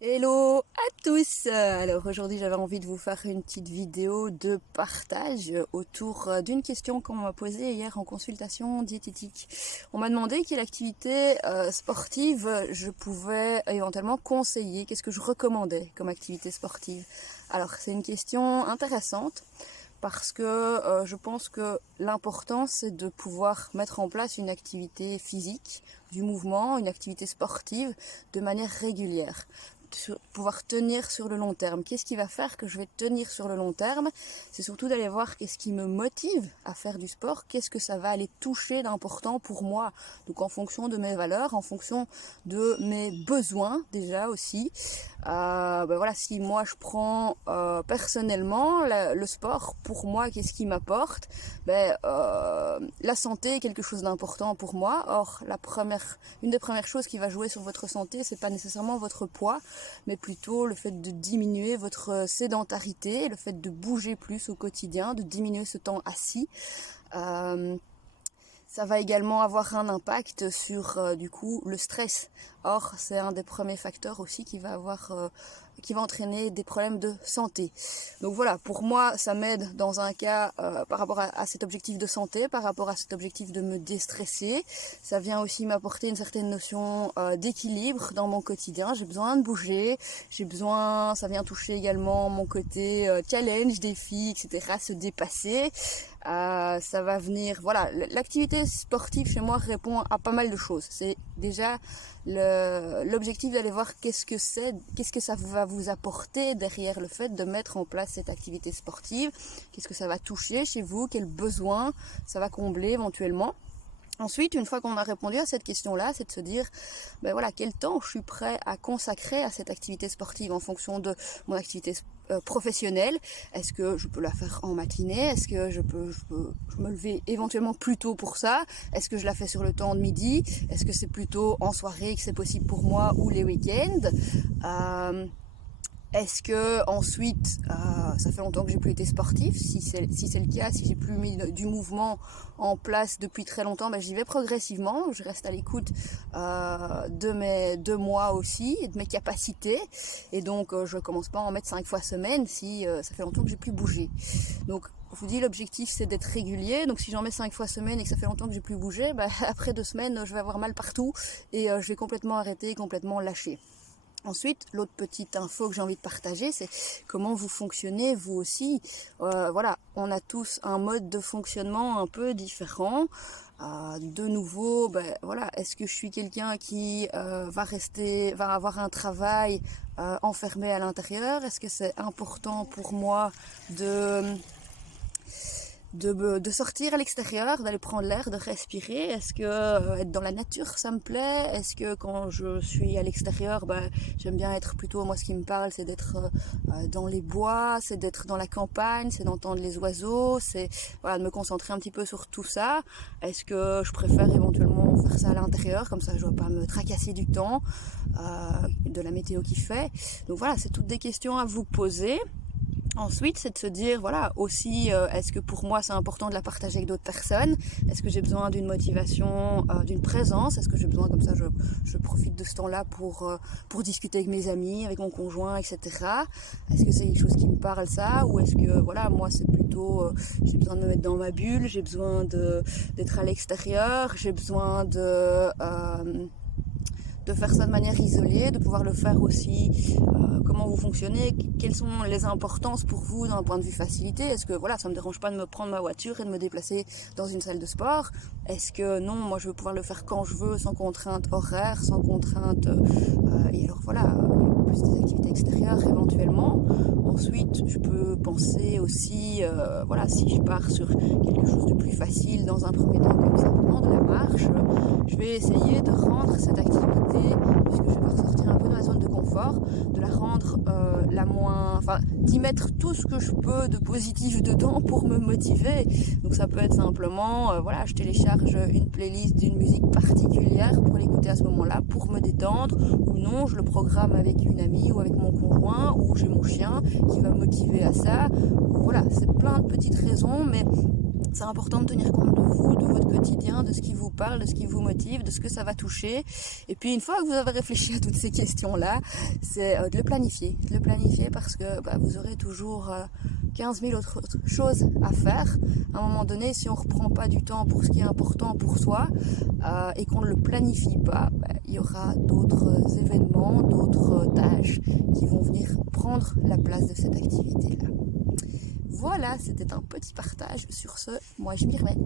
Hello à tous! Alors aujourd'hui j'avais envie de vous faire une petite vidéo de partage autour d'une question qu'on m'a posée hier en consultation diététique. On m'a demandé quelle activité sportive je pouvais éventuellement conseiller, qu'est-ce que je recommandais comme activité sportive. Alors c'est une question intéressante parce que je pense que l'important c'est de pouvoir mettre en place une activité physique, du mouvement, une activité sportive de manière régulière. Pouvoir tenir sur le long terme. Qu'est-ce qui va faire que je vais tenir sur le long terme? C'est surtout d'aller voir qu'est-ce qui me motive à faire du sport, qu'est-ce que ça va aller toucher d'important pour moi. Donc en fonction de mes valeurs, en fonction de mes besoins déjà aussi. Voilà, si moi je prends personnellement le sport, pour moi, qu'est-ce qui m'apporte? La santé est quelque chose d'important pour moi. Or, une des premières choses qui va jouer sur votre santé, c'est pas nécessairement votre poids, mais plutôt le fait de diminuer votre sédentarité, le fait de bouger plus au quotidien, de diminuer ce temps assis. Ça va également avoir un impact sur du coup le stress. Or, c'est un des premiers facteurs aussi qui va entraîner des problèmes de santé. Donc voilà, pour moi, ça m'aide dans un cas par rapport à cet objectif de santé, par rapport à cet objectif de me déstresser. Ça vient aussi m'apporter une certaine notion d'équilibre dans mon quotidien. J'ai besoin de bouger, ça vient toucher également mon côté challenge, défi, etc., se dépasser. Ça va venir, voilà, l'activité sportive chez moi répond à pas mal de choses. C'est déjà l'objectif d'aller voir qu'est-ce que ça va vous apporter derrière le fait de mettre en place cette activité sportive, qu'est-ce que ça va toucher chez vous, quels besoins ça va combler éventuellement. Ensuite, une fois qu'on a répondu à cette question-là, c'est de se dire, quel temps je suis prêt à consacrer à cette activité sportive en fonction de mon activité professionnelle. Est-ce que je peux la faire en matinée? Est-ce que je peux me lever éventuellement plus tôt pour ça? Est-ce que je la fais sur le temps de midi? Est-ce que c'est plutôt en soirée que c'est possible pour moi ou les week-ends? Est-ce que ensuite, ça fait longtemps que j'ai plus été sportif? Si c'est le cas, si j'ai plus mis du mouvement en place depuis très longtemps, j'y vais progressivement. Je reste à l'écoute de moi aussi et de mes capacités. Et donc, je commence pas à en mettre 5 fois semaine si ça fait longtemps que j'ai plus bougé. Donc, je vous dis, l'objectif c'est d'être régulier. Donc, si j'en mets 5 fois semaine et que ça fait longtemps que j'ai plus bougé, après 2 semaines, je vais avoir mal partout et je vais complètement arrêter, complètement lâcher. Ensuite, l'autre petite info que j'ai envie de partager, c'est comment vous fonctionnez vous aussi. On a tous un mode de fonctionnement un peu différent. De nouveau, est-ce que je suis quelqu'un qui va avoir un travail enfermé à l'intérieur? Est-ce que c'est important pour moi de sortir à l'extérieur, d'aller prendre l'air, de respirer? Est-ce que être dans la nature, ça me plaît? Est-ce que quand je suis à l'extérieur, j'aime bien être plutôt, moi ce qui me parle, c'est d'être dans les bois, c'est d'être dans la campagne, c'est d'entendre les oiseaux, c'est de me concentrer un petit peu sur tout ça. Est-ce que je préfère éventuellement faire ça à l'intérieur, comme ça je ne dois pas me tracasser du temps, de la météo qui fait? Donc voilà, c'est toutes des questions à vous poser. Ensuite, c'est de se dire, aussi, est-ce que pour moi c'est important de la partager avec d'autres personnes? Est-ce que j'ai besoin d'une motivation, d'une présence? Est-ce que j'ai besoin, comme ça, je profite de ce temps-là pour discuter avec mes amis, avec mon conjoint, etc. Est-ce que c'est quelque chose qui me parle, ça? Ou est-ce que, moi c'est plutôt, j'ai besoin de me mettre dans ma bulle, j'ai besoin d'être à l'extérieur, j'ai besoin de faire ça de manière isolée, de pouvoir le faire aussi, comment vous fonctionnez, quelles sont les importances pour vous d'un point de vue facilité. Est-ce que ça me dérange pas de me prendre ma voiture et de me déplacer dans une salle de sport? Est-ce que non, moi je veux pouvoir le faire quand je veux, sans contrainte horaire, sans contrainte, et alors plus des activités extérieures éventuellement. Ensuite, je peux penser aussi, si je pars sur quelque chose de plus facile dans un premier temps, comme simplement de la marche, je vais essayer de rendre cette activité, puisque je vais devoir sortir un peu de ma zone de confort, de la rendre d'y mettre tout ce que je peux de positif dedans pour me motiver. Donc ça peut être simplement, je télécharge une playlist d'une musique particulière pour l'écouter à ce moment-là, pour me détendre, ou non, je le programme avec une amie ou avec mon conjoint, ou j'ai mon chien qui va me motiver à ça. C'est plein de petites raisons, mais C'est important de tenir compte de vous, de votre quotidien, de ce qui vous parle, de ce qui vous motive, de ce que ça va toucher. Et puis une fois que vous avez réfléchi à toutes ces questions-là, c'est de le planifier. De le planifier parce que vous aurez toujours 15 000 autres choses à faire. À un moment donné, si on ne reprend pas du temps pour ce qui est important pour soi et qu'on ne le planifie pas, il y aura d'autres événements, d'autres tâches qui vont venir prendre la place de cette activité-là. Voilà, c'était un petit partage sur ce. Moi, je m'y remets.